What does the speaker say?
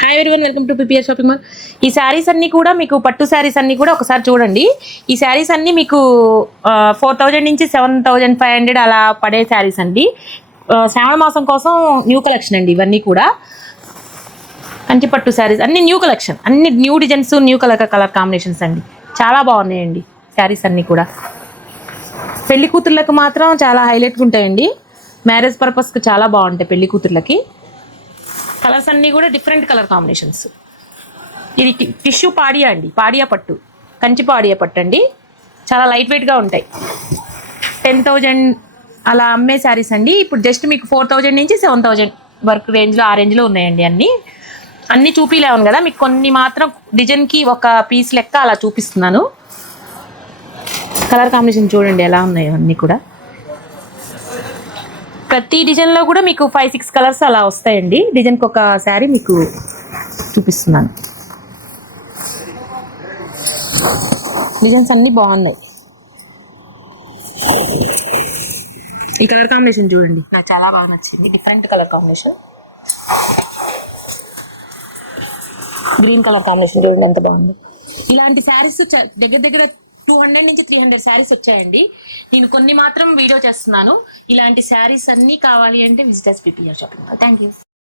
Hi everyone, welcome to PPR shopping mall. ఈ శారీస్ అన్నీ కూడా మీకు పట్టు శారీస్ అన్నీ కూడా ఒకసారి చూడండి. ఈ శారీస్ అన్నీ మీకు 4000 నుంచి 7500 అలా పడే శారీస్ అండి. శ్రావణ మాసం కోసం న్యూ కలెక్షన్ అండి. ఇవన్నీ కూడా కంచి పట్టు శారీస్ అన్ని న్యూ కలెక్షన్, అన్ని new designs, new colour combinations అండి. చాలా బాగున్నాయండి శారీస్ అన్నీ కూడా. పెళ్లి కూతుర్లకు మాత్రం చాలా హైలైట్గా ఉంటాయండి. మ్యారేజ్ పర్పస్కి చాలా బాగుంటాయి పెళ్లి కూతుర్లకి. కలర్స్ అన్నీ కూడా డిఫరెంట్ కలర్ కాంబినేషన్స్. ఇది టిష్యూ పాడియా అండి, పాడియా పట్టు, కంచి పాడియా పట్టు అండి. చాలా లైట్ వెయిట్గా ఉంటాయి. 10,000 అలా అమ్మే శారీస్ అండి. ఇప్పుడు జస్ట్ మీకు 4000 నుంచి 7000 వరకు రేంజ్లో, ఆ రేంజ్లో ఉన్నాయండి. అన్నీ చూపిలేను కదా, మీకు కొన్ని మాత్రం డిజైన్కి ఒక పీస్ లెక్క అలా చూపిస్తున్నాను. కలర్ కాంబినేషన్ చూడండి ఎలా ఉన్నాయో అన్నీ కూడా. ప్రతి డిజైన్లో కూడా మీకు 5-6 కలర్స్ అలా వస్తాయండి. డిజైన్కి ఒక శారీ మీకు చూపిస్తున్నాను. డిజైన్స్ అన్నీ బాగున్నాయి. ఈ కలర్ కాంబినేషన్ చూడండి, నాకు చాలా బాగా నచ్చింది. Different colour combination, green colour combination చూడండి ఎంత బాగుంది. ఇలాంటి శారీస్ దగ్గర దగ్గర 200 నుంచి 300 శారీస్ వచ్చాయండి. నేను కొన్ని మాత్రం వీడియో చేస్తున్నాను. ఇలాంటి శారీస్ అన్నీ కావాలి అంటే visit us PPR shopping. Thank you.